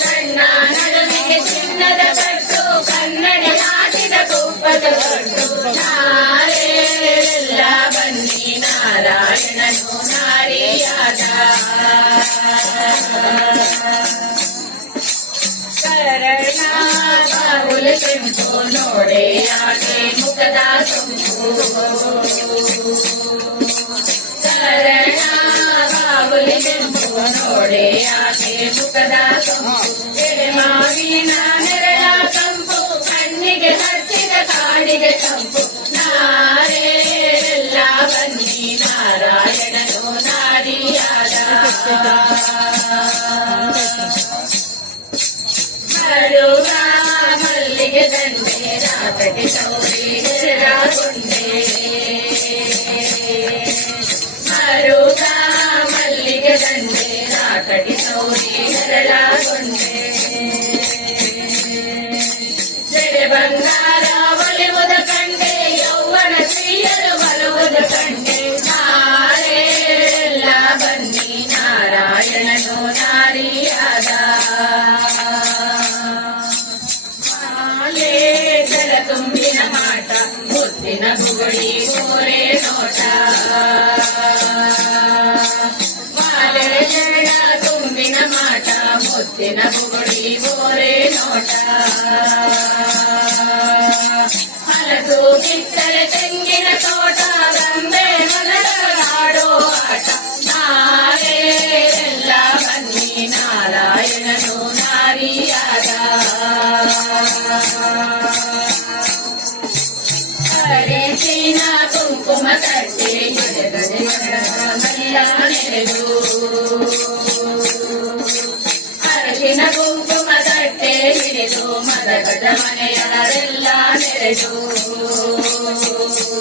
ಸಣ್ಣ ನಡುವಿಗೆ ಚಿನ್ನದ ಕಟ್ಟು ಕನ್ನಡಿ ಹಾಕಿದ ಕುಪ್ಪದ ಕಟ್ಟು ನಾರೆಲ್ಲ ಬನ್ನಿ ನಾರಾಯಣನು ನಾರಿಯಾದ ಕರಣ ಬಾವುಲ ಕೆಂಪು ನೋಡೆ ಆಕೆ ಮುಖದ ಸೊಂಪು ಕರಣ ಬಾವುಲ ಕೆಂಪು ನೋಡೆ ಆಕೆ ಮುಖದ ಸೊಂಪು ಮಾವಿನ ನೆರಳ ಕಂಪು ಕಣ್ಣಿಗೆ ಹಚ್ಚಿದ ಕಾಡಿಗೆ ಕಂಪು ನಾರೆಲ್ಲ ಬನ್ನಿ ನಾರಾಯಣನು ನಾರಿಯಾದ ಮರುಗ ಮಲ್ಲಿಗೆ ದಂಡೆ ರಾತಗೆ ಸೌರಿ ನೆರಳಾಗೊಂಡೆ ಮರುಗ ಮಲ್ಲಿಗೆ ದಂಡೆ ರಾತಗೆ ಸೌರಿ ನೆರಳಾಗೊಂಡೆ ಬಂಗಾರ ಒಲಿಯುವುದ ಕಂಡೆ ಯೌವನ ಸ್ತ್ರೀಯರು ಬರುವುದ ಕಂಡೆ ನಾರೆಲ್ಲ ಬನ್ನಿ ನಾರಾಯಣನು ನಾರಿಯಾದ ಮಾಲೆ ಜಲ ತುಂಬಿನ ಮಾಟ ಮುತ್ತಿನ ಬುಗುಡಿ ಗೋರೆ ನೋಟ ಮಾಲೆ ಜಲ ತುಂಬಿನ ಮಾಟ ಮುತ್ತಿನ ಬುಗುಡಿ ಗೋರೆ ನೋಟ ಹಲಸು ಕಿತ್ತಳೆ ತೆಂಗಿನ ತೋಟ ರಂಬೆ ಮನರಾಡೋ ಆಟ ನಾರೆಲ್ಲ ಬನ್ನಿ ನಾರಾಯಣನು ನಾರಿಯಾದ ಅರಿಶಿನ ಕುಂಕುಮ ತಟ್ಟೆ ಮಲ್ಲ ನೆರೆದು ಅರಿಶಿನ ಕುಂಕುಮ ತಟ್ಟೆ ಹಿಡಿದು ಮದಗದ ಮನೆಯರೆಲ್ಲ ನೆರೆದು